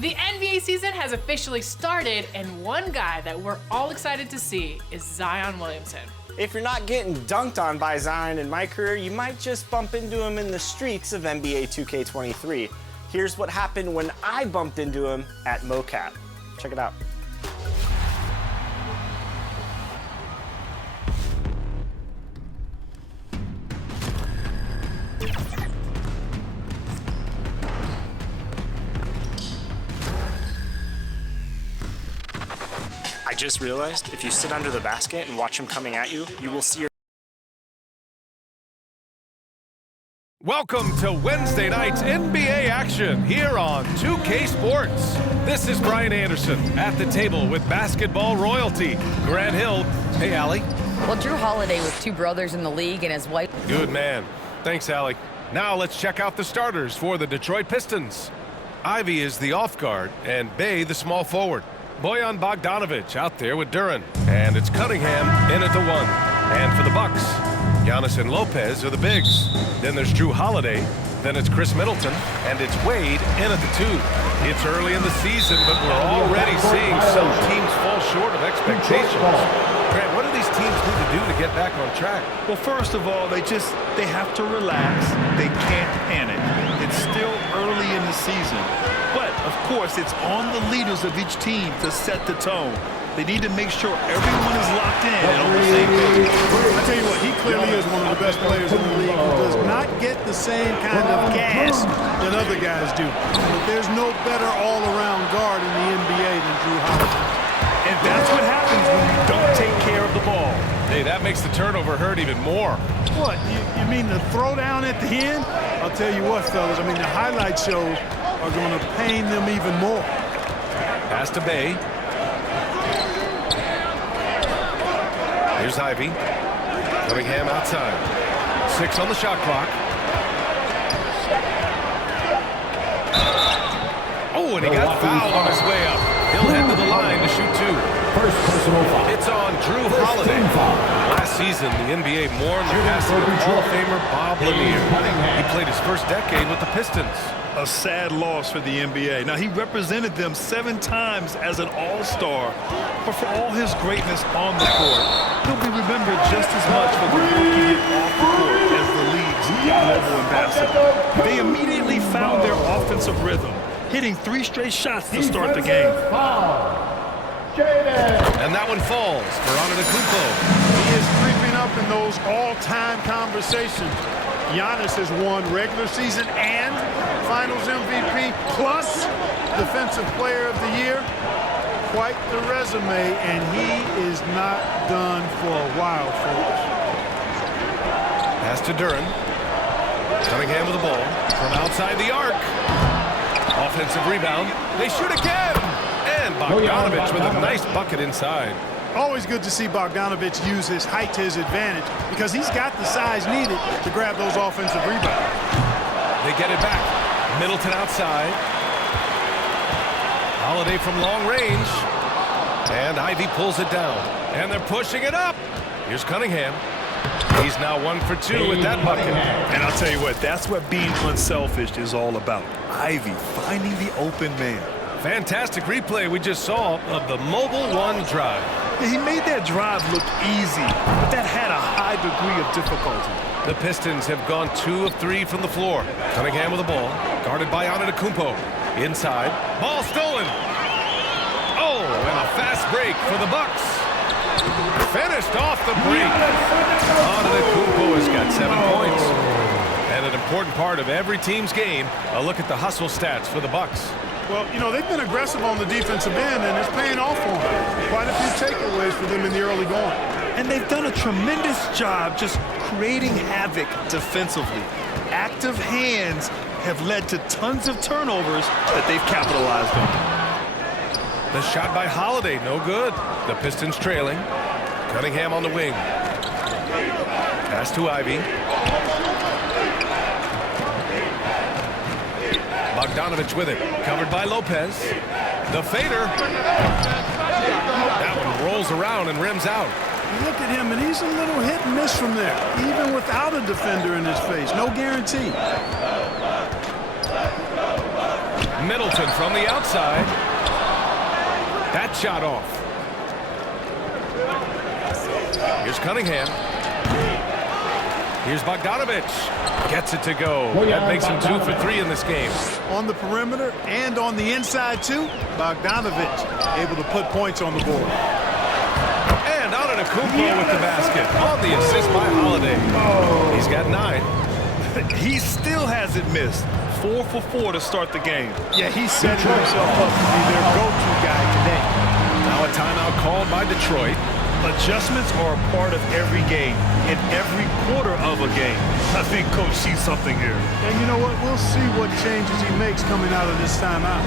The NBA season has officially started, and one guy that we're all excited to see is Zion Williamson. If you're not getting dunked on by Zion in my career, you might just bump into him in the streets of NBA 2K23. Here's what happened when I bumped into him at MoCap. Check it out. I just realized if you sit under the basket and watch him coming at you, you will see your... Welcome to Wednesday night's NBA action here on 2K Sports. This is Brian Anderson at the table with basketball royalty, Grant Hill. Hey, Allie. Well, Drew Holiday with two brothers in the league and his wife. Good man. Thanks, Allie. Now let's check out the starters for the Detroit Pistons. Ivy is the off guard and Bay the small forward. Bojan Bogdanovic out there with Duren. And it's Cunningham in at the 1. And for the Bucks, Giannis and Lopez are the bigs. Then there's Drew Holiday. Then it's Chris Middleton. And it's Wade in at the 2. It's early in the season, but we're already seeing some teams fall short of expectations. Grant, what do these teams need to do to get back on track? Well, first of all, they have to relax. They can't panic. It's still early in the season. But, of course, it's on the leaders of each team to set the tone. They need to make sure everyone is locked in and on the same page. I tell you what, he clearly is one of the best players in the league who does not get the same kind of gas that other guys do. But there's no better all-around guard in the NBA than Drew Holiday. And that's what happens when you don't take care of the ball. Hey, that makes the turnover hurt even more. What, you mean the throwdown at the end? I'll tell you what, fellas, I mean the highlight shows are going to pain them even more. Pass to Bay. Here's Ivy. Cunningham outside. 6 on the shot clock. Oh, and he got fouled on his way up. He'll head to the line to shoot 2. First personal foul. It's on Drew Holiday. Last season, the NBA mourned the passing of Hall of Famer Bob Lanier. He played his first decade with the Pistons. A sad loss for the NBA. Now, he represented them 7 times as an all-star, but for all his greatness on the court, he'll be remembered just as much for the work he did off the court as the league's global ambassador. They immediately found their offensive rhythm, hitting 3 straight shots to start the game. And that one falls for Antetokounmpo. He is creeping up in those all-time conversations. Giannis has won regular season and Finals MVP plus Defensive Player of the Year. Quite the resume, and he is not done for a while, folks. Pass to Duren. Cunningham with the ball from outside the arc. Offensive rebound. They shoot again. And Bogdanovic with a nice bucket inside. Always good to see Bogdanovic use his height to his advantage because he's got the size needed to grab those offensive rebounds. They get it back. Middleton outside. Holiday from long range. And Ivy pulls it down. And they're pushing it up. Here's Cunningham. He's now 1 for 2 with that bucket. And I'll tell you what, that's what being unselfish is all about. Ivy finding the open man. Fantastic replay we just saw of the mobile 1 drive. He made that drive look easy, but that had a high degree of difficulty. The Pistons have gone 2 of 3 from the floor. Cunningham with the ball, guarded by Antetokounmpo. Inside, ball stolen. Oh, and a fast break for the Bucks. Finished off the break. Antetokounmpo has got 7 points. And an important part of every team's game, a look at the hustle stats for the Bucks. Well, you know, they've been aggressive on the defensive end, and it's paying off for them. Quite a few takeaways for them in the early going. And they've done a tremendous job just creating havoc defensively. Active hands have led to tons of turnovers that they've capitalized on. The shot by Holiday, no good. The Pistons trailing. Cunningham on the wing. Pass to Ivy. Bogdanovic with it, covered by Lopez. The fader. That one rolls around and rims out. Look at him, and he's a little hit and miss from there, even without a defender in his face. No guarantee. Middleton from the outside. That shot off. Here's Cunningham. Here's Bogdanovich. Gets it to go. That makes him 2 for 3 in this game. On the perimeter and on the inside, too, Bogdanovich able to put points on the board. And Antetokounmpo with the basket. On the assist by Holiday. He's got 9. He still hasn't missed. 4 for 4 to start the game. Yeah, he's setting himself up to be their go-to guy today. Now a timeout called by Detroit. Adjustments are a part of every game, in every quarter of a game. I think Coach sees something here. And you know what? We'll see what changes he makes coming out of this timeout.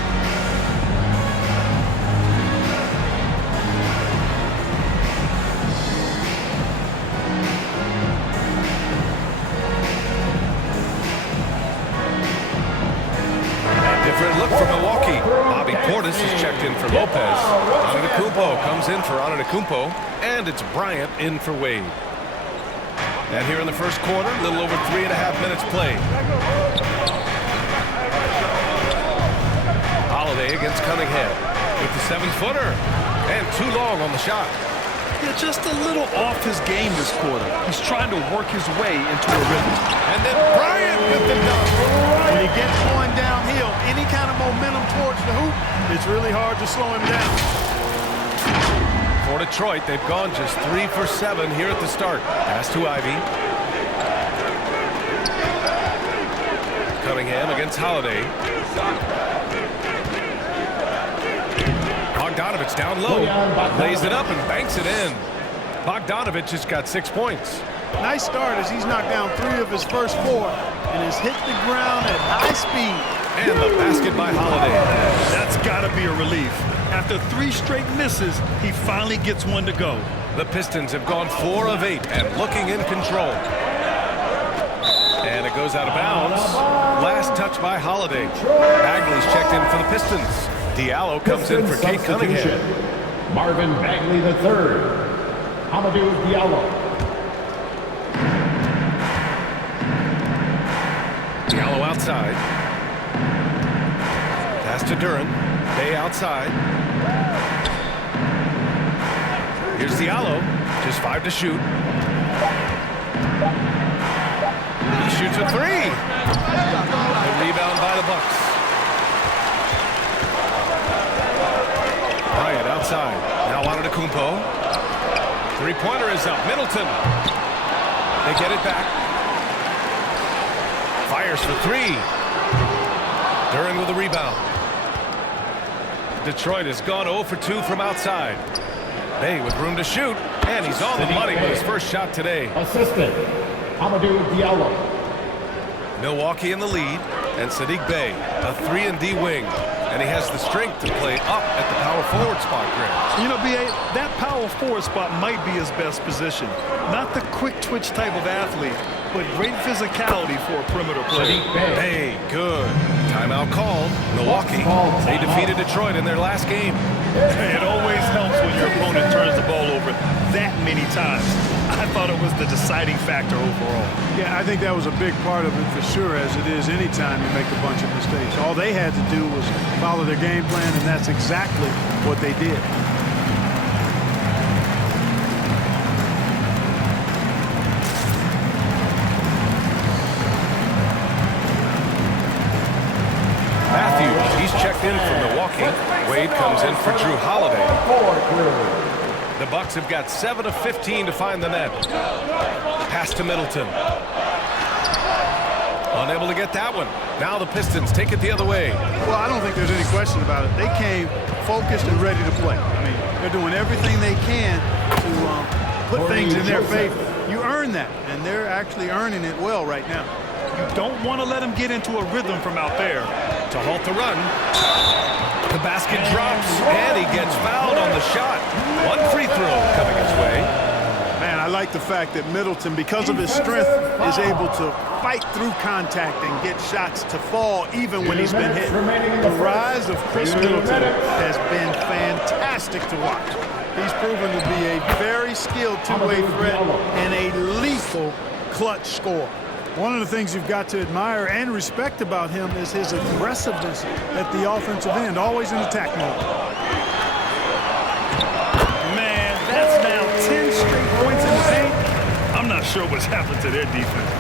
Different look for Milwaukee. Bobby Portis is checked in for Lopez. Antetokounmpo comes in for Antetokounmpo. And it's Bryant in for Wade. And here in the first quarter, a little over 3.5 minutes played. Holiday against Cunningham with the 7-footer. And too long on the shot. Yeah, just a little off his game this quarter. He's trying to work his way into a rhythm. And then Bryant with the dunk. When he gets going downhill, any kind of momentum towards the hoop, it's really hard to slow him down. For Detroit, they've gone just 3 for 7 here at the start. Pass to Ivy. Cunningham against Holiday. Bogdanovich down low. Lays it up and banks it in. Bogdanovich has got 6 points. Nice start as he's knocked down 3 of his first 4 and has hit the ground at high speed. And the basket by Holiday. That's got to be a relief. After 3 straight misses, he finally gets one to go. The Pistons have gone 4 of 8 and looking in control. And it goes out of bounds. Last touch by Holiday. Bagley's checked in for the Pistons. Diallo comes in for Kate Cunningham. Marvin Bagley III. Amadou Diallo. Diallo outside. Pass to Duran. Bay outside. Here's Diallo. Just 5 to shoot. He shoots a 3. The rebound by the Bucks. Bryant outside. Now Antetokounmpo. 3-pointer is up. Middleton. They get it back. Fires for 3. Duran with a rebound. Detroit has gone 0 for 2 from outside. Bay with room to shoot. And he's on the money with his first shot today. Assistant, Amadou Diallo. Milwaukee in the lead. And Sadiq Bey, a 3-and-D wing. And he has the strength to play up at the power forward spot, Grant. You know, B.A., that power forward spot might be his best position. Not the quick twitch type of athlete, but great physicality for a perimeter player. Hey, good. Timeout called. Milwaukee, they defeated Detroit in their last game. It always helps when your opponent turns the ball over that many times. I thought it was the deciding factor overall. Yeah, I think that was a big part of it for sure, as it is anytime you make a bunch of mistakes. All they had to do was follow their game plan, and that's exactly what they did. Matthews, he's checked in for Milwaukee. Wade comes in for Drew Holiday. The Bucks have got 7 of 15 to find the net. Pass to Middleton. Unable to get that one. Now the Pistons take it the other way. Well, I don't think there's any question about it. They came focused and ready to play. I mean, they're doing everything they can to put things in their favor. You earn that, and they're actually earning it well right now. You don't want to let him get into a rhythm from out there. To halt the run. The basket drops, and he gets fouled on the shot. 1 free throw coming his way. Man, I like the fact that Middleton, because of his strength, is able to fight through contact and get shots to fall even when he's been hit. The rise of Chris Middleton has been fantastic to watch. He's proven to be a very skilled two-way threat and a lethal clutch scorer. One of the things you've got to admire and respect about him is his aggressiveness at the offensive end, always in attack mode. Man, that's now 10 straight points in the paint. I'm not sure what's happened to their defense.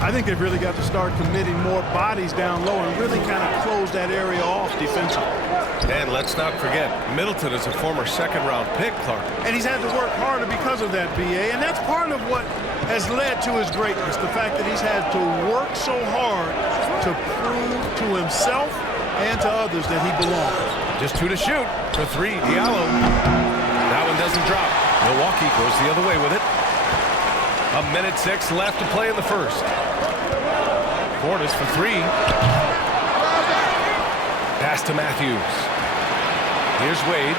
I think they've really got to start committing more bodies down low and really kind of close that area off defensively. And let's not forget, Middleton is a former second-round pick, Clark. And he's had to work harder because of that, B.A., and that's part of what has led to his greatness, the fact that he's had to work so hard to prove to himself and to others that he belongs. Just 2 to shoot for 3, Diallo. That one doesn't drop. Milwaukee goes the other way with it. 1:06 left to play in the first. Portis for 3. Pass to Matthews. Here's Wade.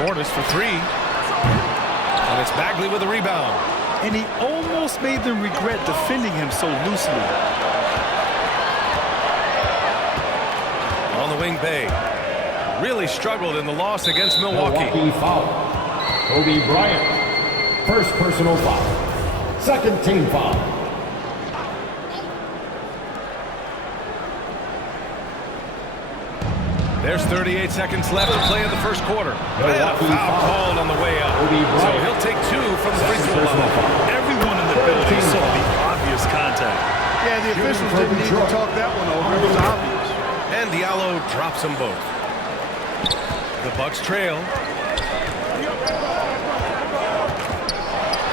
Portis for 3. And it's Bagley with a rebound. And he almost made them regret defending him so loosely. On the wing, Bay. Really struggled in the loss against Milwaukee. Milwaukee foul. Kobe Bryant. First personal foul. Second team foul. There's 38 seconds left to play in the first quarter. And a foul called on the way up. So he'll take 2 from the free throw line. Everyone in the building saw the obvious contact. Yeah, the officials didn't need to talk that one over. It was obvious. And Diallo drops them both. The Bucks trail.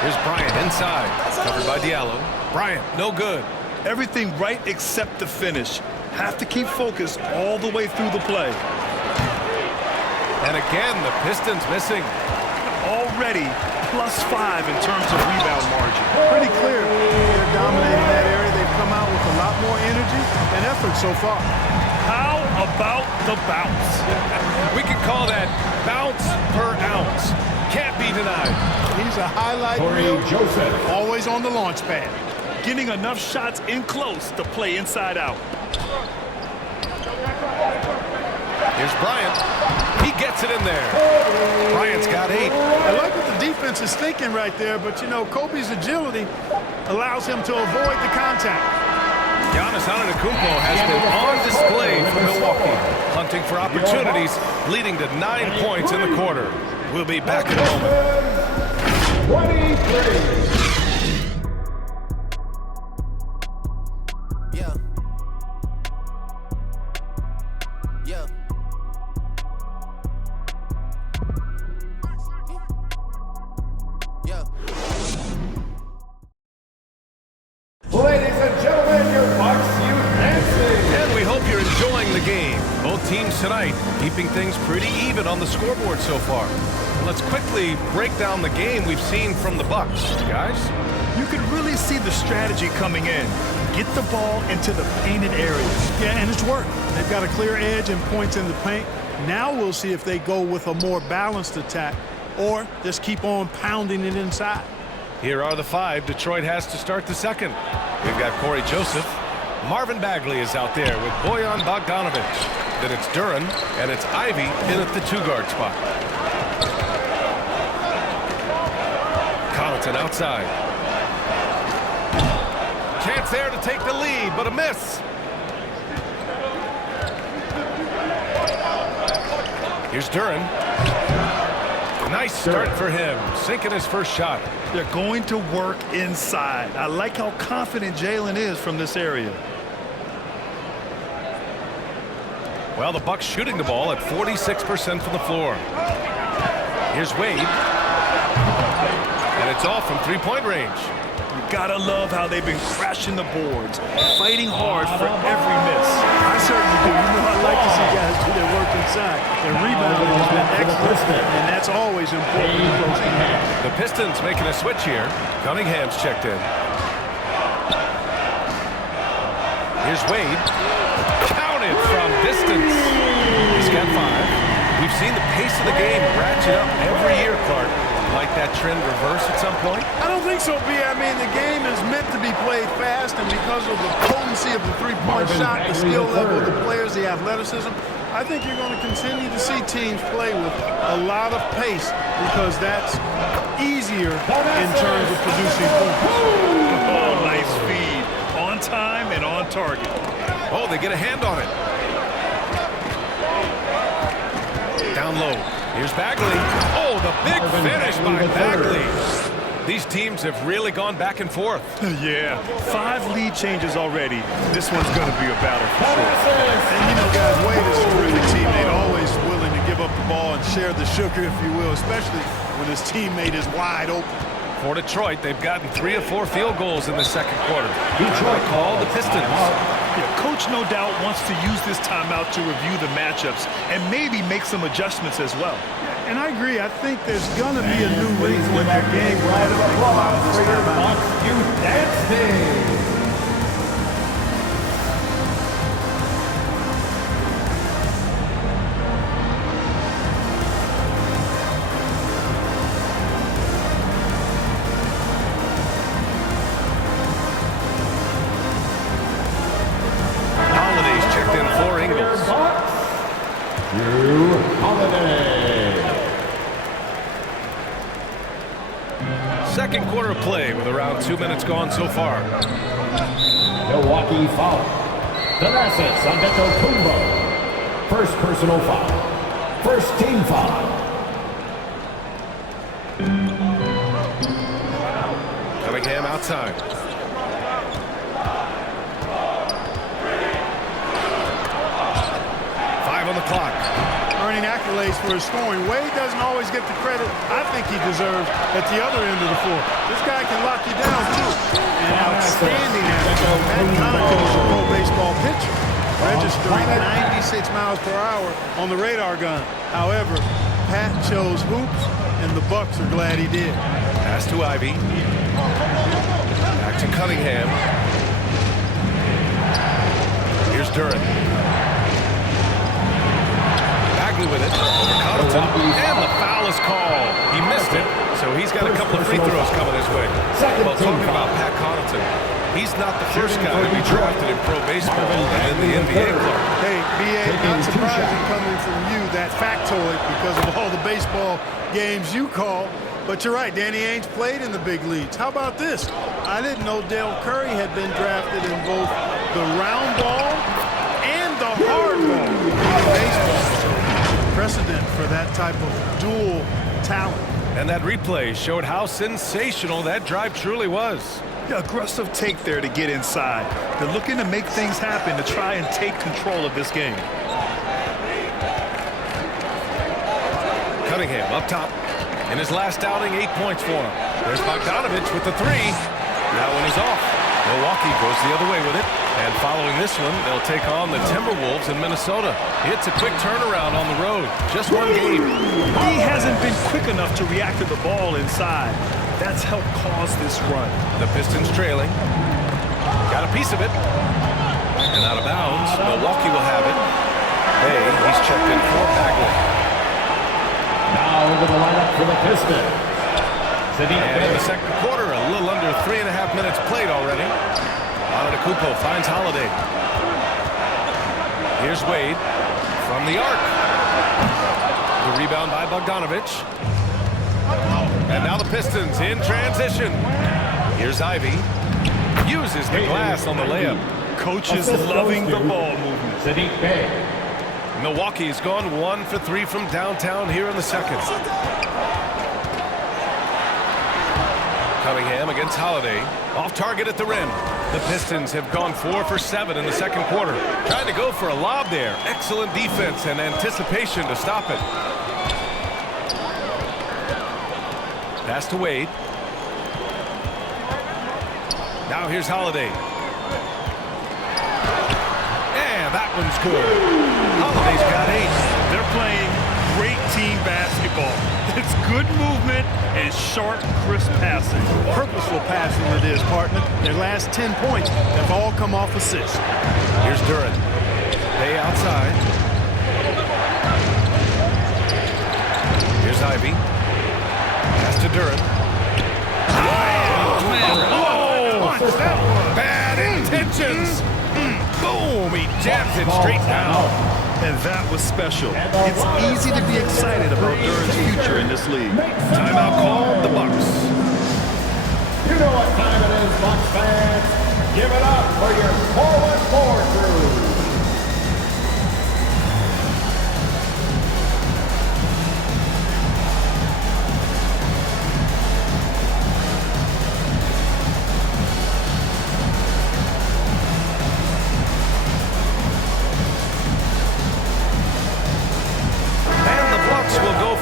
Here's Bryant inside. Covered by Diallo. Bryant, no good. Everything right except the finish. Have to keep focused all the way through the play. And again, the Pistons missing. Already +5 in terms of rebound margin. Pretty clear. They're dominating that area. They've come out with a lot more energy and effort so far. How about the bounce? We could call that bounce per ounce. Can't be denied. He's a highlight Corey reel, Joseph. always on the launch pad. Getting enough shots in close to play inside out. Here's Bryant. He gets it in there. Bryant's got 8. I like what the defense is thinking right there, but, you know, Kobe's agility allows him to avoid the contact. Giannis Antetokounmpo has been on display for Milwaukee, hunting for opportunities, leading to 9 points in the quarter. We'll be back in a moment. 23. Yeah. Yeah. Yeah. Ladies and gentlemen, your Bucks youth dancing. And we hope you're enjoying the game. Both teams tonight keeping things pretty even on the scoreboard so far. Let's quickly break down the game we've seen from the Bucks, guys. You can really see the strategy coming in. Get the ball into the painted areas. Yeah, and it's worked. They've got a clear edge and points in the paint. Now we'll see if they go with a more balanced attack or just keep on pounding it inside. Here are the 5 Detroit has to start the second. We've got Corey Joseph. Marvin Bagley is out there with Bojan Bogdanovic. Then it's Duran, and it's Ivy in at the 2-guard spot. Connaughton outside. Chance there to take the lead, but a miss. Here's Duran. Nice start for him, sinking his first shot. They're going to work inside. I like how confident Jalen is from this area. Well, the Bucks shooting the ball at 46% from the floor. Here's Wade. And it's off from 3-point range. You gotta love how they've been crashing the boards, fighting hard for every miss. I certainly do. You know, I like to see guys do their work inside. Their rebounding has been excellent, and that's always important in close games. The Pistons making a switch here. Cunningham's checked in. Here's Wade. Counted from distance. He's got 5. We've seen the pace of the game ratchet up every year, Clark. Like that trend reverse at some point? I don't think so, B. I mean, the game is meant to be played fast, and because of the potency of the three-point shot, the skill level of the players, the athleticism, I think you're going to continue to see teams play with a lot of pace because that's easier in terms of producing points. Oh, nice feed. On time and on target. Oh, they get a hand on it. Down low. Here's Bagley. Oh, the big finish by Bagley. These teams have really gone back and forth. Yeah, 5 lead changes already. This one's going to be a battle for sure. And you know, guys, Wade is a terrific teammate, always willing to give up the ball and share the sugar, if you will, especially when his teammate is wide open. For Detroit, they've gotten 3 of 4 field goals in the second quarter. Detroit call the Pistons. Yeah, Coach no doubt wants to use this timeout to review the matchups and maybe make some adjustments as well. And I agree. I think there's going to be a new rhythm in their game right at the clock this time. Second quarter play with around 2 minutes gone so far. Milwaukee foul. Thanasis Antetokounmpo. First personal foul. First team foul. Cunningham outside. On the clock. Earning accolades for his scoring. Wade doesn't always get the credit I think he deserves at the other end of the floor. This guy can lock you down, too. And outstanding at it. Pat Connaughton was a pro baseball pitcher, registering 96 miles per hour on the radar gun. However, Pat chose hoops, and the Bucks are glad he did. Pass to Ivy. Back to Cunningham. Here's Duran. With it over Connaughton, and the foul is called. He missed it, so he's got a couple of free throws coming his way. Well, talking about Pat Connaughton, he's not the first guy to be drafted in pro baseball and in the NBA club. Hey, B.A., not surprising coming from you, that factoid, because of all the baseball games you call. But you're right, Danny Ainge played in the big leagues. How about this? I didn't know Dale Curry had been drafted in both the round ball and the hard ball in baseball. Precedent for that type of dual talent. And that replay showed how sensational that drive truly was. Yeah, aggressive take there to get inside. They're looking to make things happen to try and take control of this game. Cunningham up top. In his last outing, 8 points for him. There's Bogdanovich with the 3. That one is off. Milwaukee goes the other way with it. And following this one, they'll take on the Timberwolves in Minnesota. It's a quick turnaround on the road. Just one game. He hasn't been quick enough to react to the ball inside. That's helped cause this run. The Pistons trailing. Got a piece of it. And out of bounds. Milwaukee will have it. Hey, he's checked in for Bagley. Now into the lineup for the Pistons. And in the second quarter, a little under 3.5 minutes played already. Antetokounmpo finds Holiday. Here's Wade from the arc. The rebound by Bogdanovich. And now the Pistons in transition. Here's Ivy. Uses the glass on the layup. Coach is loving the ball movement. Milwaukee's gone 1 for 3 from downtown here in the second. Cunningham against Holiday. Off target at the rim. The Pistons have gone 4 for 7 in the second quarter. Trying to go for a lob there. Excellent defense and anticipation to stop it. Pass to Wade. Now here's Holiday. And that one's good. Holiday's got 8. They're playing great team basketball. It's good movement and sharp, crisp passing. Purposeful passing it is, partner. Their last 10 points have all come off assists. Here's Duran. They outside. Here's Ivy. Pass to Duran. Brings it straight down. And that was special. It's easy to be excited about Duran's future in this league. Timeout called, the Bucks. You know what time it is, Bucks fans. Give it up for your forward crew.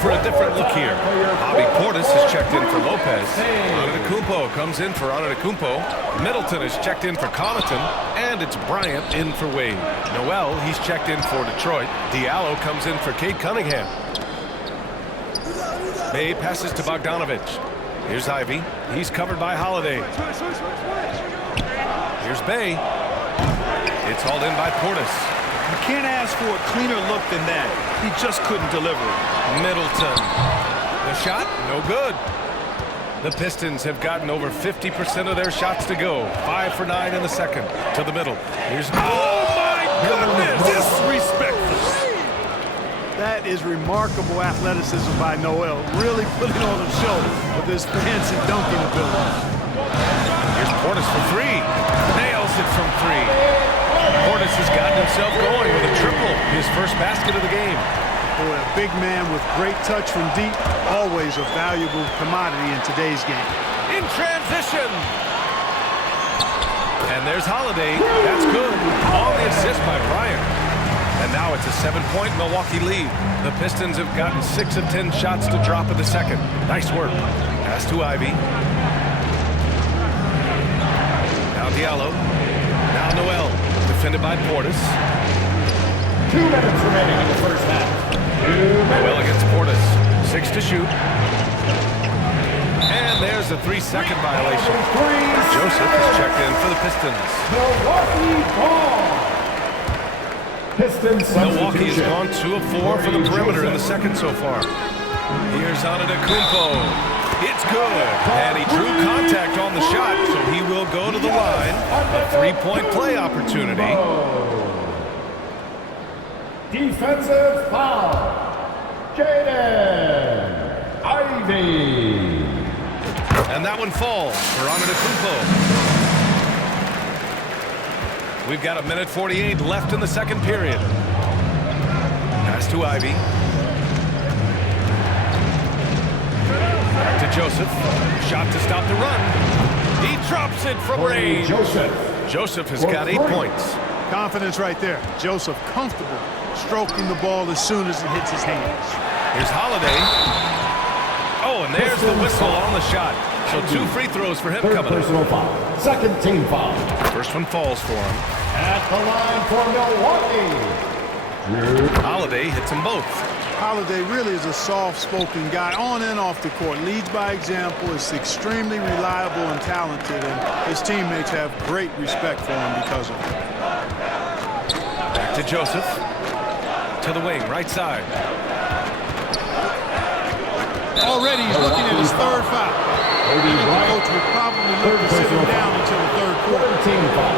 For a different look here. Bobby Portis is checked in for Lopez. Antetokounmpo comes in for Antetokounmpo. Middleton is checked in for Connaughton. And it's Bryant in for Wade. Noel, he's checked in for Detroit. Diallo comes in for Cade Cunningham. Bay passes to Bogdanovich. Here's Ivy. He's covered by Holiday. Here's Bay. It's hauled in by Portis. You can't ask for a cleaner look than that. He just couldn't deliver it. Middleton. The shot, no good. The Pistons have gotten over 50% of their shots to go. 5 for 9 in the second. To the middle. Here's... Oh, my goodness! Disrespectful. That is remarkable athleticism by Noel. Really putting on a show with his fancy dunking ability. Here's Portis for 3. Nails it from 3. Portis has gotten himself going with a triple. His first basket of the game. Boy, a big man with great touch from deep. Always a valuable commodity in today's game. In transition. And there's Holiday. That's good. On the assist by Bryant. And now it's a 7-point Milwaukee lead. The Pistons have gotten 6 of 10 shots to drop in the second. Nice work. Pass to Ivy. Now Diallo. Now Noel. Defended by Portis. 2 minutes remaining in the first half. Noel against Portis. 6 to shoot. And there's a 3-second violation. Joseph is checked in for the Pistons. Milwaukee has gone 2 of 4 for the perimeter in the second so far. Here's Antetokounmpo. It's good. And he drew contact on the shot, so he will go to the line. A 3-point play opportunity. Defensive foul. Jaden Ivey. And that one falls for Antetokounmpo. We've got 1:48 left in the second period. Pass to Ivy. Back to Joseph. Shot to stop the run. He drops it from range. Joseph has got 8 points. Confidence right there. Joseph comfortable stroking the ball as soon as it hits his hands. Here's Holiday. Oh, and there's the whistle on the shot. So 2 free throws for him coming up. Personal foul. Second team foul. First one falls for him. At the line for Milwaukee. Holiday hits them both. Holiday really is a soft-spoken guy on and off the court. Leads by example, is extremely reliable and talented, and his teammates have great respect for him because of it. Back to Joseph. To the wing, right side. Already he's looking at his third foul. I think the coach will probably look to sit him down until the third quarter. Team foul.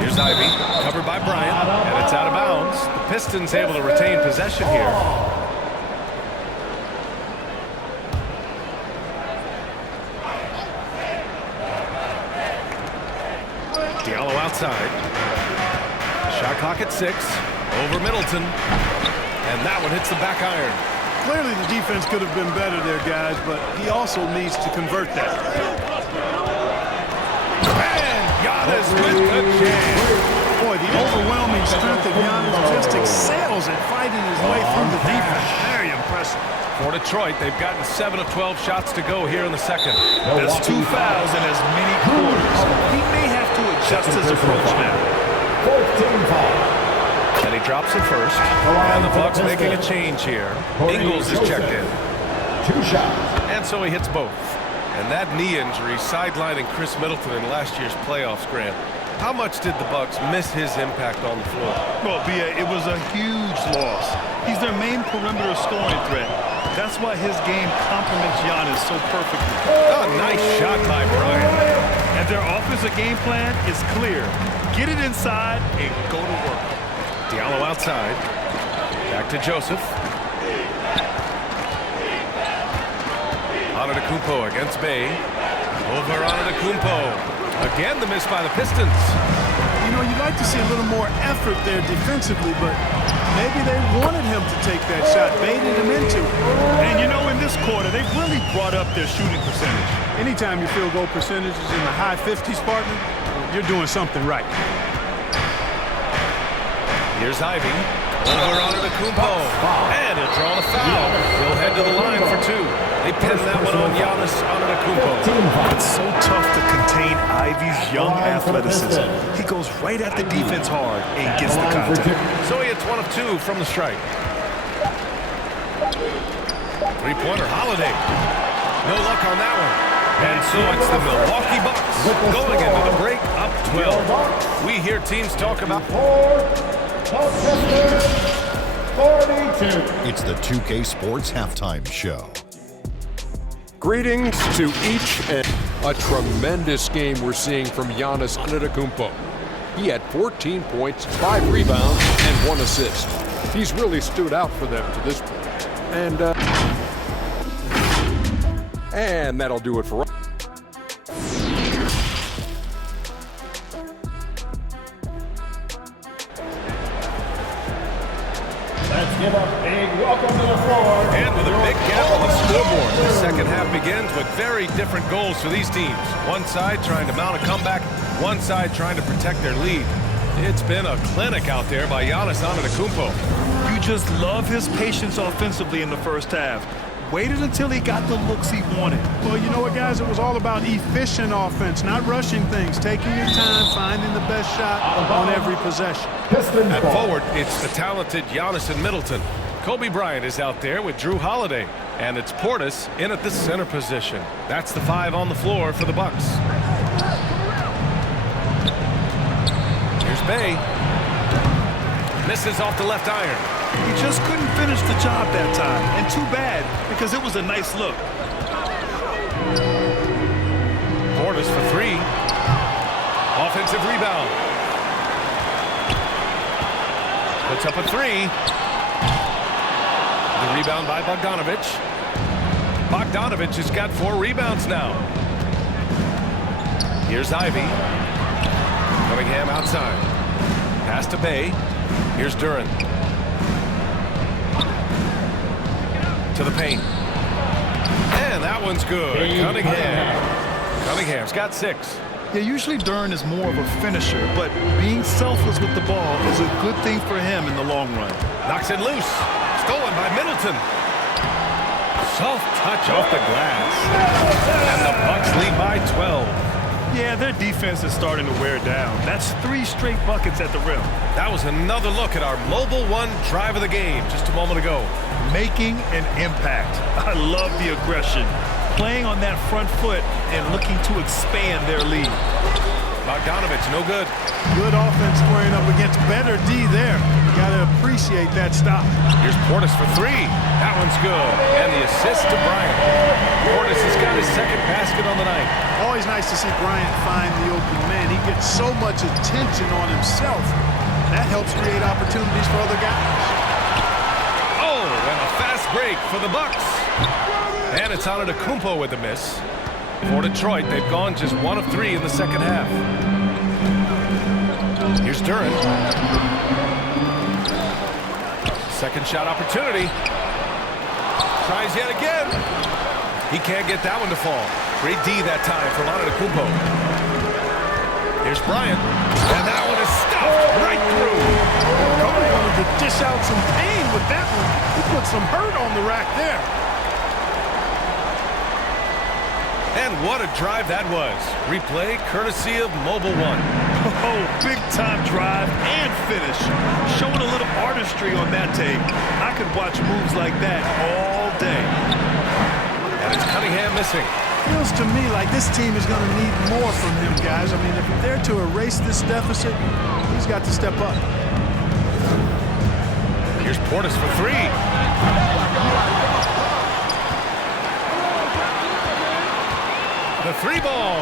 Here's Ivy, covered by Bryant, and it's out of bounds. The Pistons able to retain possession here. Diallo outside. Shot clock at 6. Over Middleton. And that one hits the back iron. Clearly the defense could have been better there, guys, but he also needs to convert that. And Giannis with the jam. Boy, the overwhelming strength of Giannis just excels at fighting his way through the defense. Very impressive. For Detroit, they've gotten 7 of 12 shots to go here in the second. That's 2 fouls in as many quarters. He may have to adjust his approach now. 14 foul. And he drops it first. And the Bucks making a change here. Ingles is checked in. 2 shots. And so he hits both. And that knee injury sidelining Chris Middleton in last year's playoffs, Grant. How much did the Bucks miss his impact on the floor? Well, B.A., it was a huge loss. He's their main perimeter scoring threat. That's why his game complements Giannis so perfectly. Oh, nice shot by Bryant. And their offensive game plan is clear. Get it inside and go to work. Diallo outside. Back to Joseph. Antetokounmpo against Bay. Over Antetokounmpo. Again, the miss by the Pistons. You know, you'd like to see a little more effort there defensively, but maybe they wanted him to take that shot, baited him into it. And you know, in this quarter, they've really brought up their shooting percentage. Anytime your field goal percentage is in the high 50s, partner, you're doing something right. Here's Ivy. Over Antetokounmpo. And he'll draw the foul. He'll head to the line for two. They pin that one on Giannis Antetokounmpo. It's so tough to contain Ivy's young athleticism. He goes right at the defense hard and gets the contact. So he hits 1 of 2 from the strike. Three-pointer Holiday. No luck on that one. And so it's the Milwaukee Bucks going into the break up 12. We hear teams talk about... It's the 2K Sports Halftime Show. Greetings to each and a tremendous game we're seeing from Giannis Antetokounmpo. He had 14 points, 5 rebounds, and 1 assist. He's really stood out for them to this point. And that'll do it for us. Let's give a big welcome to the floor. And with a big gap on the scoreboard, the second half begins with very different goals for these teams. One side trying to mount a comeback, one side trying to protect their lead. It's been a clinic out there by Giannis Antetokounmpo. You just love his patience offensively in the first half. Waited until he got the looks he wanted. Well, you know what, guys? It was all about efficient offense, not rushing things, taking your time, finding the best shot on every possession. At forward, it's the talented Giannis and Middleton. Kobe Bryant is out there with Drew Holiday. And it's Portis in at the center position. That's the 5 on the floor for the Bucks. Here's Bay. Misses off the left iron. He just couldn't finish the job that time. And too bad, because it was a nice look. Portis for 3. Offensive rebound. Puts up a 3. The rebound by Bogdanovich. Bogdanovich has got 4 rebounds now. Here's Ivy. Cunningham outside. Pass to Bay. Here's Duran. To the paint. And that one's good. Cunningham's got 6. Yeah, usually Duran is more of a finisher, but being selfless with the ball is a good thing for him in the long run. Knocks it loose. Stolen by Middleton. Soft touch off the glass. And the Bucks lead by 12. Yeah, their defense is starting to wear down. That's 3 straight buckets at the rim. That was another look at our Mobile One drive of the game just a moment ago. Making an impact. I love the aggression. Playing on that front foot and looking to expand their lead. Bogdanovich, no good. Good offense squaring up against better D there. You got to appreciate that stop. Here's Portis for 3. That one's good. And the assist to Bryant. Portis has got his second basket on the night. Always nice to see Bryant find the open man. He gets so much attention on himself. That helps create opportunities for other guys. Oh, and a fast break for the Bucks. And it's Antetokounmpo with the miss. For Detroit, they've gone just 1 of 3 in the second half. Here's Duran. Second shot opportunity. Tries yet again. He can't get that one to fall. Great D that time from Antetokounmpo. Here's Bryant. And that one is stuffed right through. Kobe wanted to dish out some pain with that one. He put some hurt on the rack there. And what a drive that was. Replay courtesy of Mobile One. Oh, big time drive and finish. Showing a little artistry on that tape. I could watch moves like that all day. And it's Cunningham missing. Feels to me like this team is going to need more from him, guys. I mean, if they're to erase this deficit, he's got to step up. Here's Portis for 3. three ball.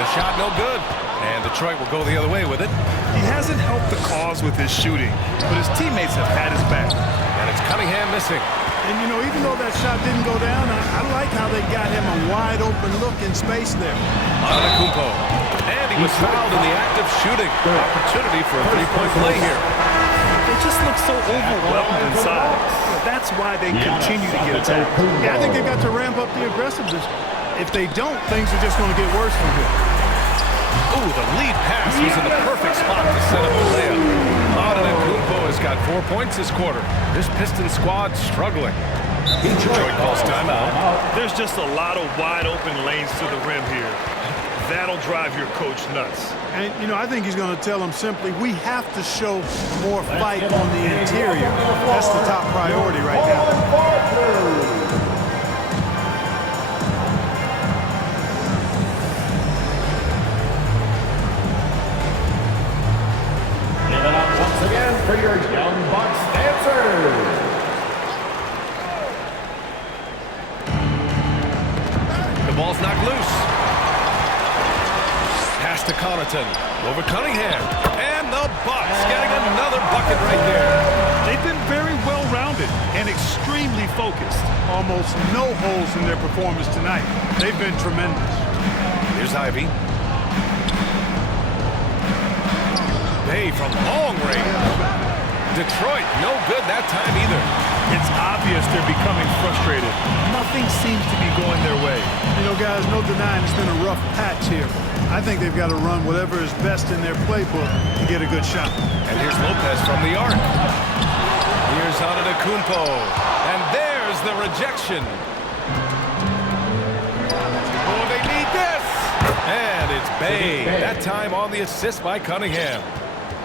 The shot no good. And Detroit will go the other way with it. He hasn't helped the cause with his shooting, but his teammates have had his back. And it's Cunningham missing. And, you know, even though that shot didn't go down, I like how they got him a wide open look in space there. Antetokounmpo. And he was fouled in the act of shooting. Opportunity for a three-point play here. They just look so overwhelmed inside. That's why they continue to get attacked. Yeah, I think they got to ramp up the aggressiveness. If they don't, things are just going to get worse from here. Ooh, the lead pass was in the perfect spot to set up a layup. Antetokounmpo has got 4 points this quarter. This Pistons squad struggling. Detroit calls timeout. There's just a lot of wide open lanes to the rim here. That'll drive your coach nuts. And, you know, I think he's going to tell them simply, we have to show more fight on the interior. That's the top priority right now. Once again for your Young Bucks dancers. The ball's knocked loose. Pass to Connaughton. Over Cunningham. And the Bucks getting another bucket right there. They've been very well-rounded and extremely focused. Almost no holes in their performance tonight. They've been tremendous. Here's Ivy. Bay from long range. Detroit, no good that time either. It's obvious they're becoming frustrated. Nothing seems to be going their way. You know, guys, no denying it's been a rough patch here. I think they've got to run whatever is best in their playbook to get a good shot. And here's Lopez from the arc. Here's Antetokounmpo. And there's the rejection. Oh, they need this. And it's Bay. That time on the assist by Cunningham.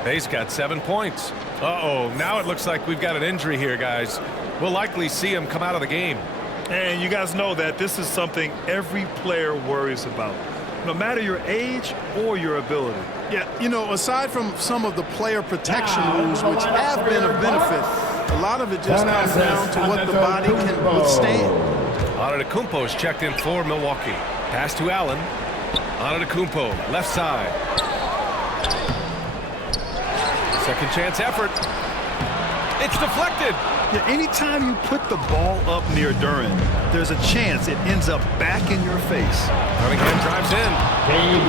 Bay's got 7 points. Uh-oh, now it looks like we've got an injury here, guys. We'll likely see him come out of the game. And you guys know that this is something every player worries about, no matter your age or your ability. Yeah, you know, aside from some of the player protection rules, which have been of benefit, a lot of it just comes down to what the body can withstand. Antetokounmpo's checked in for Milwaukee. Pass to Allen. Antetokounmpo, left side. Second chance effort. It's deflected. Yeah, anytime you put the ball up near Duran, there's a chance it ends up back in your face. Cunningham drives in.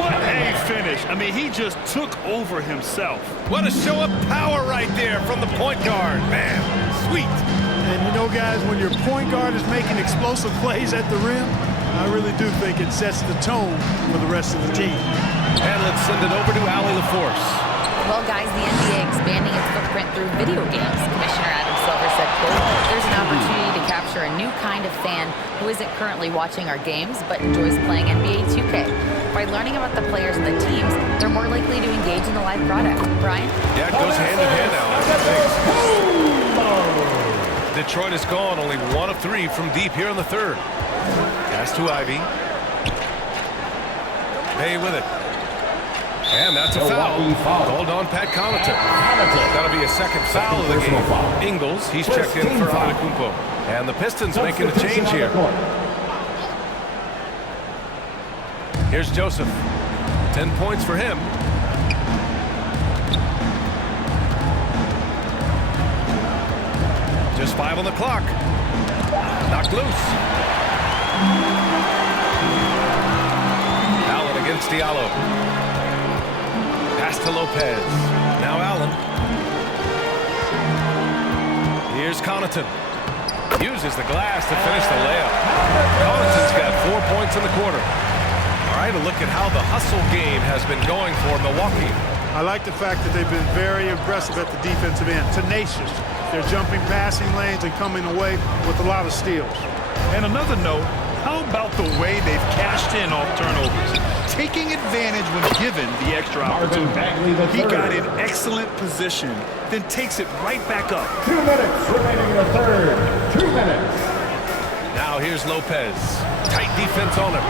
What a finish. I mean, he just took over himself. What a show of power right there from the point guard. Man, sweet. And you know, guys, when your point guard is making explosive plays at the rim, I really do think it sets the tone for the rest of the team. And let's send it over to Allie LaForce. Well, guys, the NBA expanding its footprint through video games. Commissioner Adam Silver said, quote, there's an opportunity to capture a new kind of fan who isn't currently watching our games but enjoys playing NBA 2K. By learning about the players and the teams, they're more likely to engage in the live product. Brian? Yeah, it goes hand in hand now. Detroit is gone, only 1 of 3 from deep here in the third. Pass to Ivy. Bay with it. And that's a foul. Called on Pat Connaughton. That'll be a second foul of the game. Ingles, he's checked in for Antetokounmpo. And the Pistons making a change here. Here's Joseph. 10 points for him. Just 5 on the clock. Knocked loose. Allen against Diallo. Pass to Lopez. Now Allen. Here's Connaughton. Uses the glass to finish the layup. Connaughton's got 4 points in the quarter. All right, a look at how the hustle game has been going for Milwaukee. I like the fact that they've been very aggressive at the defensive end. Tenacious. They're jumping passing lanes and coming away with a lot of steals. And another note, how about the way they've cashed in off turnovers? Taking advantage when given the extra opportunity. He got in excellent position, then takes it right back up. 2 minutes remaining in the third. 2 minutes. Now here's Lopez. Tight defense on him.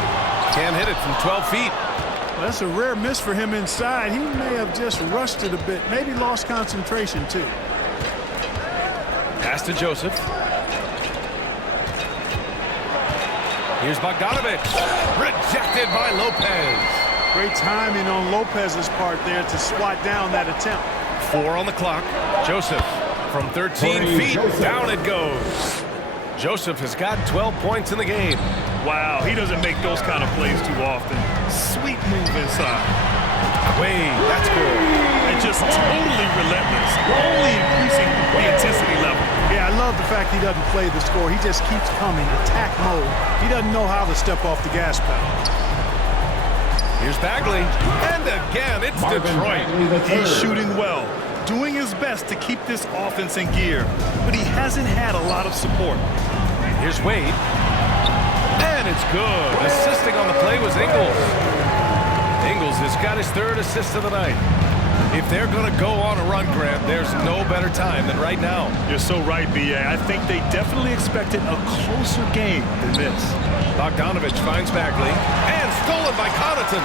Can't hit it from 12 feet. Well, that's a rare miss for him inside. He may have just rushed it a bit. Maybe lost concentration, too. Pass to Joseph. Here's Bogdanovich. Rejected by Lopez. Great timing on Lopez's part there to swat down that attempt. 4 on the clock. Joseph from 13 feet. Down it goes. Joseph has got 12 points in the game. Wow, he doesn't make those kind of plays too often. Sweet move inside. Wade, that's good. And just totally relentless. Only increasing the intensity level. Yeah, I love the fact he doesn't play the score. He just keeps coming, attack mode. He doesn't know how to step off the gas pedal. Here's Bagley. And again, it's Detroit. He's shooting well, doing his best to keep this offense in gear, but he hasn't had a lot of support. Here's Wade. And it's good. Assisting on the play was Ingles. Ingles has got his 3rd assist of the night. If they're going to go on a run, Grant, there's no better time than right now. You're so right, B.A. I think they definitely expected a closer game than this. Bogdanovich finds Bagley. And stolen by Connaughton.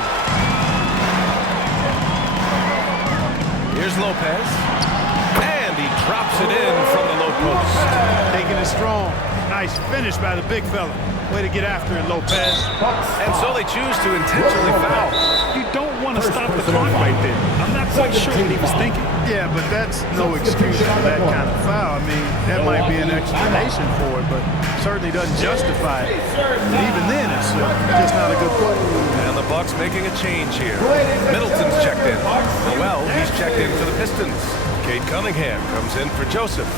Here's Lopez. And he drops it in from the low post. Taking it strong. Nice finish by the big fella. Way to get after it, Lopez. And so they choose to intentionally foul. You don't want to stop the clock right there. I'm not quite sure what he was thinking. Yeah, but that's no excuse for that kind of foul. I mean, that might be an explanation for it, but certainly doesn't justify it. Even then, it's just not a good play. And the Bucks making a change here. Middleton's checked in. Noel, he's checked in for the Pistons. Cade Cunningham comes in for Joseph.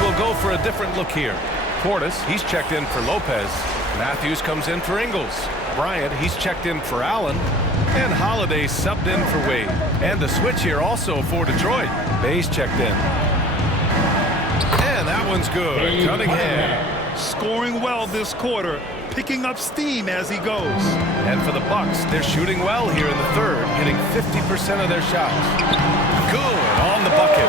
Will go for a different look here. Portis, he's checked in for Lopez. Matthews comes in for Ingles. Bryant, he's checked in for Allen. And Holiday subbed in for Wade. And the switch here also for Detroit. Bay's checked in. And that one's good. Cunningham. Scoring well this quarter, picking up steam as he goes. And for the Bucks, they're shooting well here in the 3rd, hitting 50% of their shots. Good on the bucket.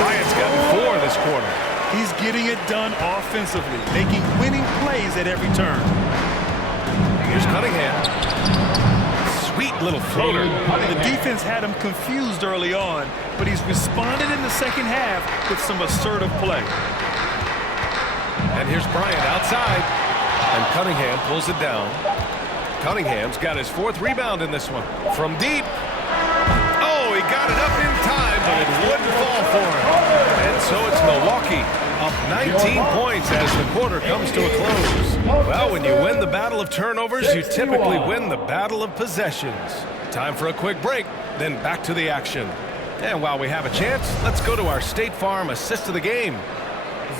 Bryant's gotten 4 this quarter. He's getting it done offensively, making winning plays at every turn. Here's Cunningham. Sweet little floater. The defense had him confused early on, but he's responded in the second half with some assertive play. And here's Bryant outside. And Cunningham pulls it down. Cunningham's got his 4th rebound in this one. From deep. Oh, he got it up in time, but it wouldn't fall for him. And so it's Milwaukee up 19 points as the quarter comes to a close. Well, when you win the battle of turnovers, you typically win the battle of possessions. Time for a quick break, then back to the action. And while we have a chance, let's go to our State Farm assist of the game.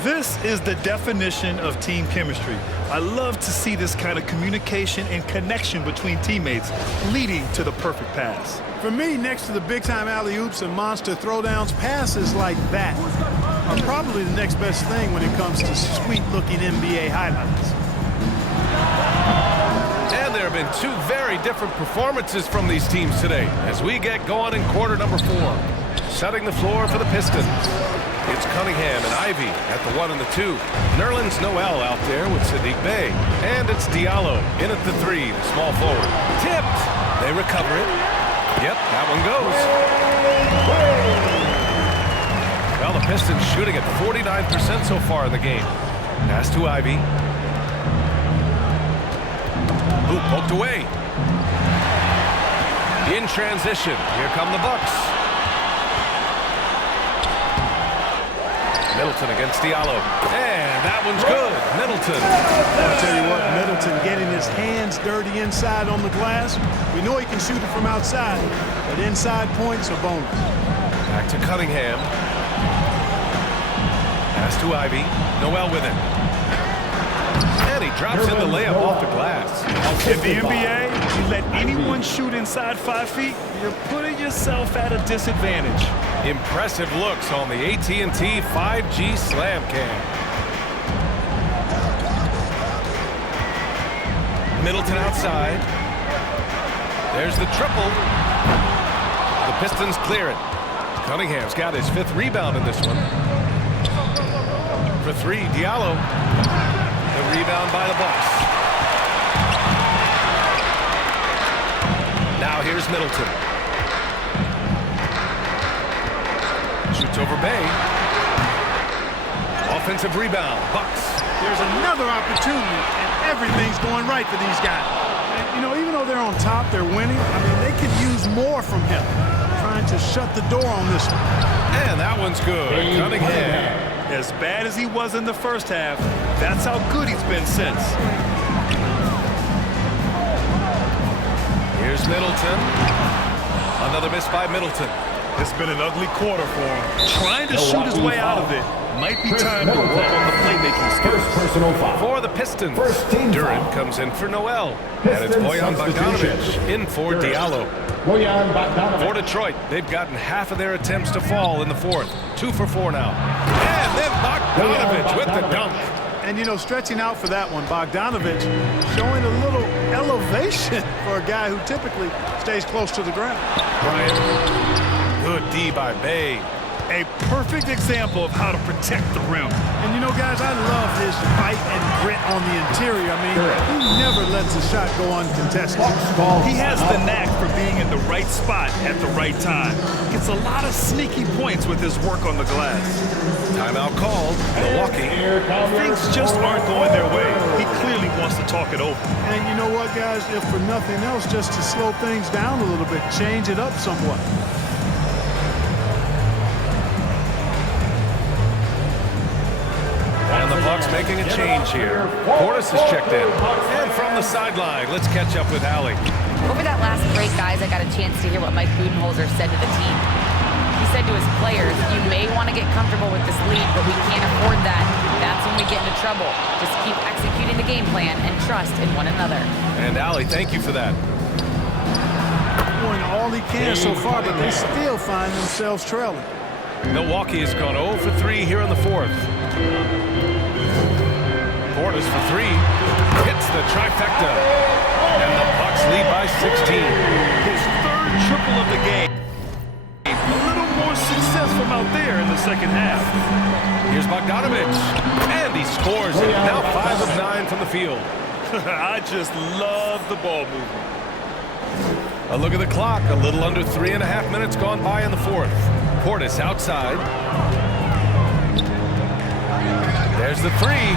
This is the definition of team chemistry. I love to see this kind of communication and connection between teammates leading to the perfect pass. For me, next to the big-time alley-oops and monster throwdowns, passes like that are probably the next best thing when it comes to sweet-looking NBA highlights. And there have been 2 very different performances from these teams today as we get going in quarter number 4. Setting the floor for the Pistons. It's Cunningham and Ivy at the 1 and the 2. Nerlens Noel out there with Sadiq Bey. And it's Diallo in at the 3, the small forward. Tipped. They recover it. Yep, that one goes. Well, the Pistons shooting at 49% so far in the game. Pass to Ivy. Hoop poked away. In transition, here come the Bucks. Middleton against Diallo. And that one's good. Middleton. I'll tell you what, Middleton getting his hands dirty inside on the glass. We know he can shoot it from outside, but inside points are bonus. Back to Cunningham. Pass to Ivy. Noel with it. And he drops in the layup off the glass. In the NBA, you let anyone shoot inside 5 feet, you're putting yourself at a disadvantage. Impressive looks on the AT&T 5G Slam Cam. Middleton outside. There's the triple. The Pistons clear it. Cunningham's got his 5th rebound in this one. For 3, Diallo. The rebound by the Bucks. Now here's Middleton. Shoots over Bay. Offensive rebound, Bucks. There's another opportunity, and everything's going right for these guys. And, you know, even though they're on top, they're winning. I mean, they could use more from him. Trying to shut the door on this one. And that one's good. Cunningham. As bad as he was in the first half, that's how good he's been since. Here's Middleton. Another miss by Middleton. It's been an ugly quarter for him. Trying to shoot his way out of it. Might be time to work on the playmaking skills. Personal foul. For the Pistons, Durant comes in for Noel. And it's Pistons Bojan Bogdanovic substitution. in for Diallo. Bojan Bogdanovic. For Detroit, they've gotten half of their attempts to fall in the 4th. 2 for 4 now. And then Bogdanovic with the dunk. And, you know, stretching out for that one, Bogdanovic showing a little elevation for a guy who typically stays close to the ground. Bryant. Good D by Bay. A perfect example of how to protect the rim. And, you know, guys, I love his fight and grit on the interior. I mean, he never lets a shot go uncontested. He has the knack for being in the right spot at the right time. Gets a lot of sneaky points with his work on the glass. Timeout called. Milwaukee. Things just aren't going their way. He clearly wants to talk it over. And you know what, guys? If for nothing else, just to slow things down a little bit, change it up somewhat. And the Bucks making a change here. Portis has checked in. And from the sideline, let's catch up with Allie. Over that last break, guys, I got a chance to hear what Mike Budenholzer said to the team. He said to his players, you may want to get comfortable with this lead, but we can't afford that. That's when we get into trouble. Just keep executing the game plan and trust in one another. And Allie, thank you for that. Doing all he can so far, but they still find themselves trailing. Milwaukee has gone 0 for 3 here in the 4th. Portis for 3. Hits the trifecta. And the Bucks lead by 16. His 3rd triple of the game. A little more success from out there in the second half. Here's Bogdanovic. And he scores it. Now 5 of 9 from the field. I just love the ball movement. A look at the clock. A little under 3.5 minutes gone by in the 4th. Portis outside. There's the 3.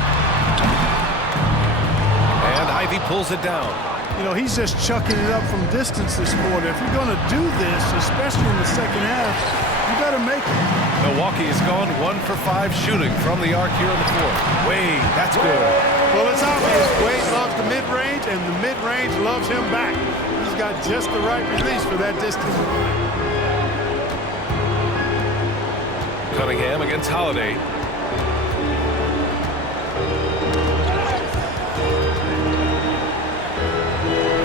And Ivy pulls it down. You know, he's just chucking it up from distance this quarter. If you're going to do this, especially in the second half, you got to make it. Milwaukee has gone 1 for 5 shooting from the arc here in the 4th. Wade, that's good. Well, it's obvious. Wade loves the mid-range, and the mid-range loves him back. He's got just the right release for that distance. Cunningham against Holiday.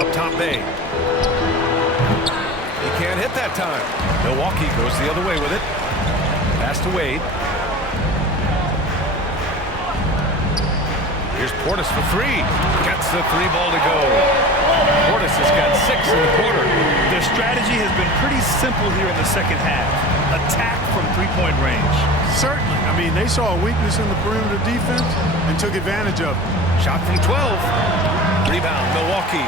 Up top Bay. He can't hit that time. Milwaukee goes the other way with it. Pass to Wade. Here's Portis for 3. Gets the 3-ball to go. Portis has got 6 in the quarter. Their strategy has been pretty simple here in the second half. Attack from 3-point range. Certainly. I mean, they saw a weakness in the perimeter defense and took advantage of it. Shot from 12. Rebound, Milwaukee.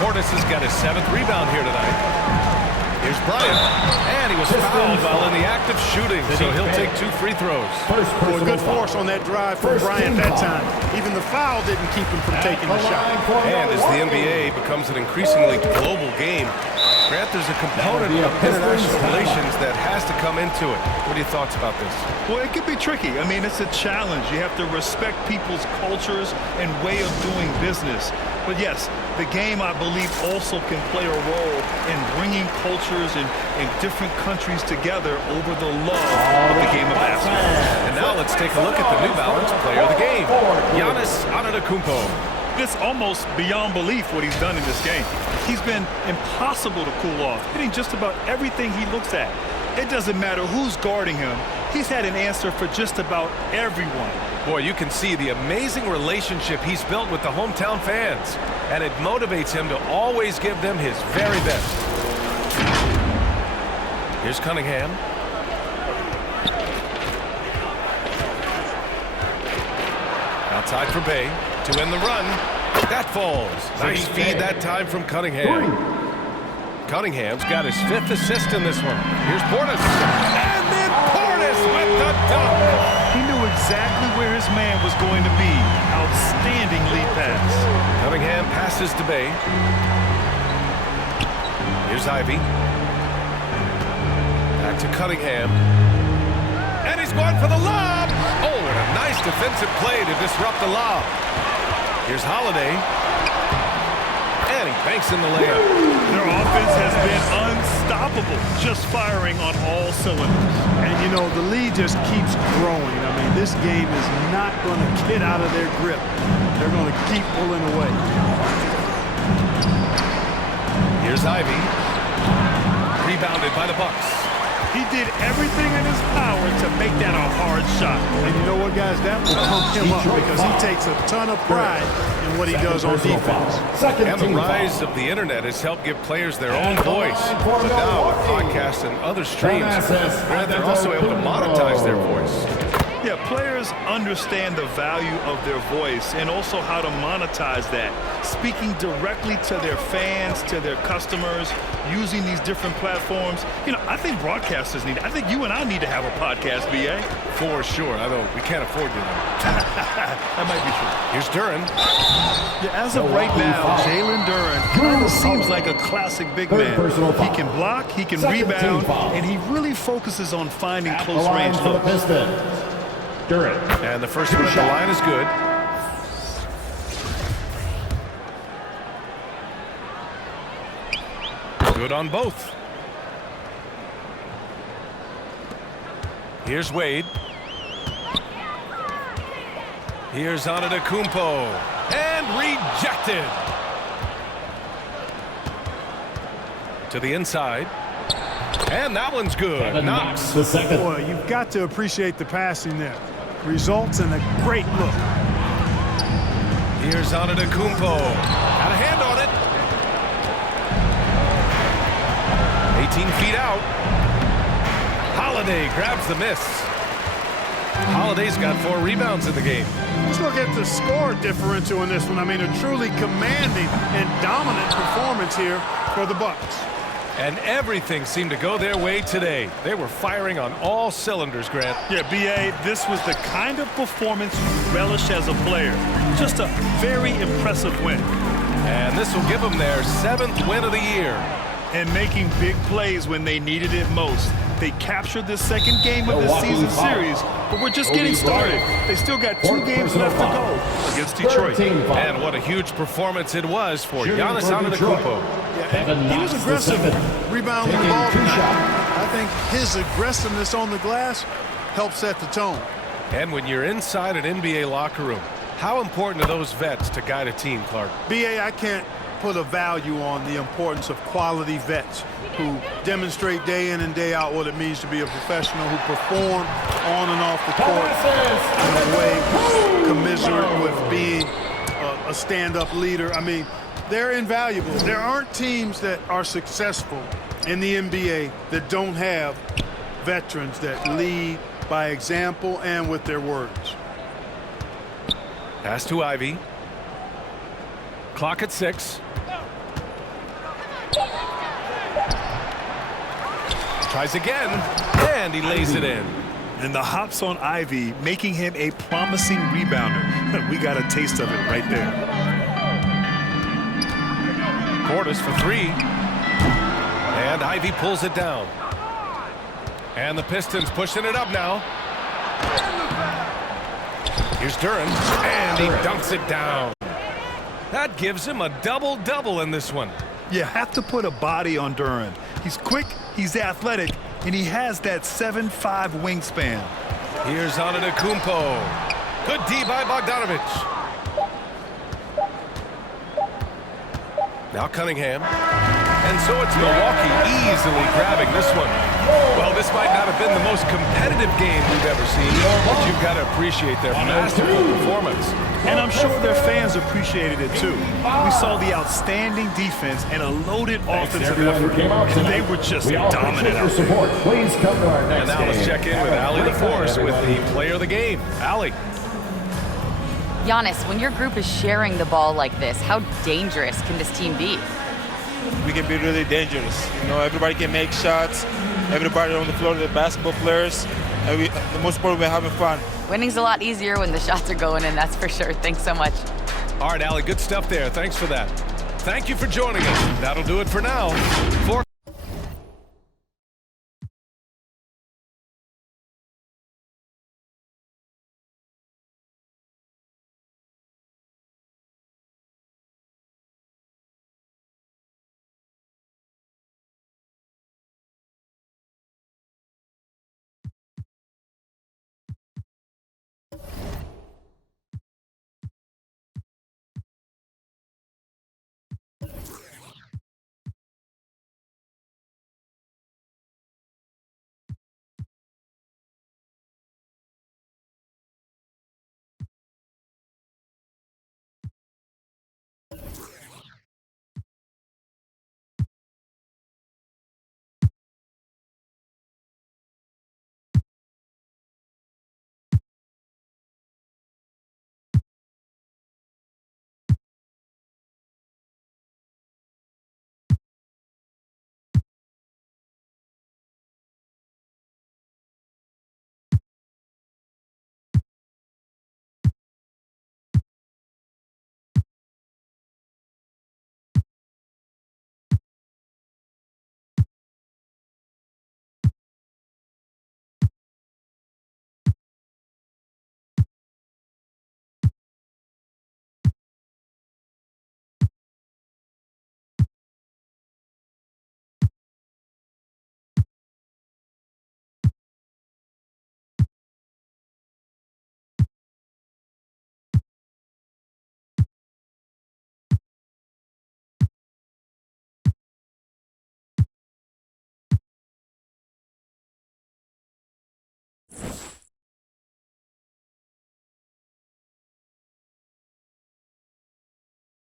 Portis has got his 7th rebound here tonight. Here's Bryant. And he was fouled while in the act of shooting, so he'll take 2 free throws. Boy, good force on that drive from Bryant that time. Even the foul didn't keep him from taking the shot. And as the NBA becomes an increasingly global game, Grant, there's a component of international relations that has to come into it. What are your thoughts about this? Well, it could be tricky. I mean, it's a challenge. You have to respect people's cultures and way of doing business. But yes, the game, I believe, also can play a role in bringing cultures in different countries together over the love of the game of basketball. And now let's take a look at the New Balance player of the game, Giannis Antetokounmpo. It's almost beyond belief what he's done in this game. He's been impossible to cool off, hitting just about everything he looks at. It doesn't matter who's guarding him. He's had an answer for just about everyone. Boy, you can see the amazing relationship he's built with the hometown fans, and it motivates him to always give them his very best. Here's Cunningham. Outside for Bay to end the run. That falls. Nice feed that time from Cunningham. Cunningham's got his 5th assist in this one. Here's Portis. And then Portis with the dunk. He knew exactly where his man was going to be. Outstanding lead pass. Cunningham passes to Bay. Here's Ivy. Back to Cunningham. And he's going for the lob. Oh, and a nice defensive play to disrupt the lob. Here's Holiday. And he banks in the layup. Their offense has been unstoppable, just firing on all cylinders. And, you know, the lead just keeps growing. I mean, this game is not going to get out of their grip. They're going to keep pulling away. Here's Ivy. Rebounded by the Bucks. He did everything in his power to make that a hard shot. And you know what, guys? That will pump him up because he takes a ton of pride in what he does on defense. And the rise of the internet has helped give players their own voice. But now with podcasts and other streams, they're also able to monetize their voice. Yeah, players understand the value of their voice and also how to monetize that. Speaking directly to their fans, to their customers, using these different platforms. You know, I think broadcasters need it. I think you and I need to have a podcast, BA. For sure. Although we can't afford you. That might be true. Here's Duren. Yeah, as of right now, Jalen Duren kind of seems like a classic big man. He can block, he can rebound, and he really focuses on finding close range looks. And the first one at the line is good. Good on both. Here's Wade. Here's Antetokounmpo. And rejected. To the inside. And that one's good. Knox. Boy, you've got to appreciate the passing there. Results in a great look. Here's Antetokounmpo. Got a hand on it. 18 feet out. Holiday grabs the miss. Holiday's got 4 rebounds in the game. Let's look at the score differential in this one. I mean, a truly commanding and dominant performance here for the Bucks. And everything seemed to go their way today. They were firing on all cylinders, Grant. Yeah, B.A., this was the kind of performance you relish as a player. Just a very impressive win. And this will give them their 7th win of the year. And making big plays when they needed it most. They captured the 2nd game of this season series, but we're just getting started. They still got 2 games left to go against Detroit. And what a huge performance it was for Giannis Antetokounmpo. He was aggressive rebounding the ball tonight. I think his aggressiveness on the glass helped set the tone. And when you're inside an NBA locker room, how important are those vets to guide a team, Clark? B.A., I can't put a value on the importance of quality vets who demonstrate day in and day out what it means to be a professional, who perform on and off the court in a way commiserate with being a stand-up leader. I mean, they're invaluable. There aren't teams that are successful in the NBA that don't have veterans that lead by example and with their words. Pass to Ivy. Clock at 6. Tries again, and he lays it in. And the hops on Ivy, making him a promising rebounder. We got a taste of it right there. Portis for 3. And Ivy pulls it down. And the Pistons pushing it up now. Here's Duren, and he dunks it down. That gives him a double-double in this one. You have to put a body on Duren. He's quick, he's athletic, and he has that 7'5" wingspan. Here's Antetokounmpo. Good D by Bogdanovic. Now Cunningham. And so it's Milwaukee easily grabbing this one. Well, this this might not have been the most competitive game we've ever seen, but you've got to appreciate their masterful performance. And I'm sure their fans appreciated it too. We saw the outstanding defense and a loaded offensive effort. And they were just dominant out there. Please come to our next And now let's check in with Allie LaForce with the player of the game. Allie. Giannis, when your group is sharing the ball like this, how dangerous can this team be? We can be really dangerous. You know, everybody can make shots. Everybody on the floor, the basketball players. And the most important, we're having fun. Winning's a lot easier when the shots are going in, that's for sure. Thanks so much. All right, Allie, good stuff there. Thanks for that. Thank you for joining us. That'll do it for now. For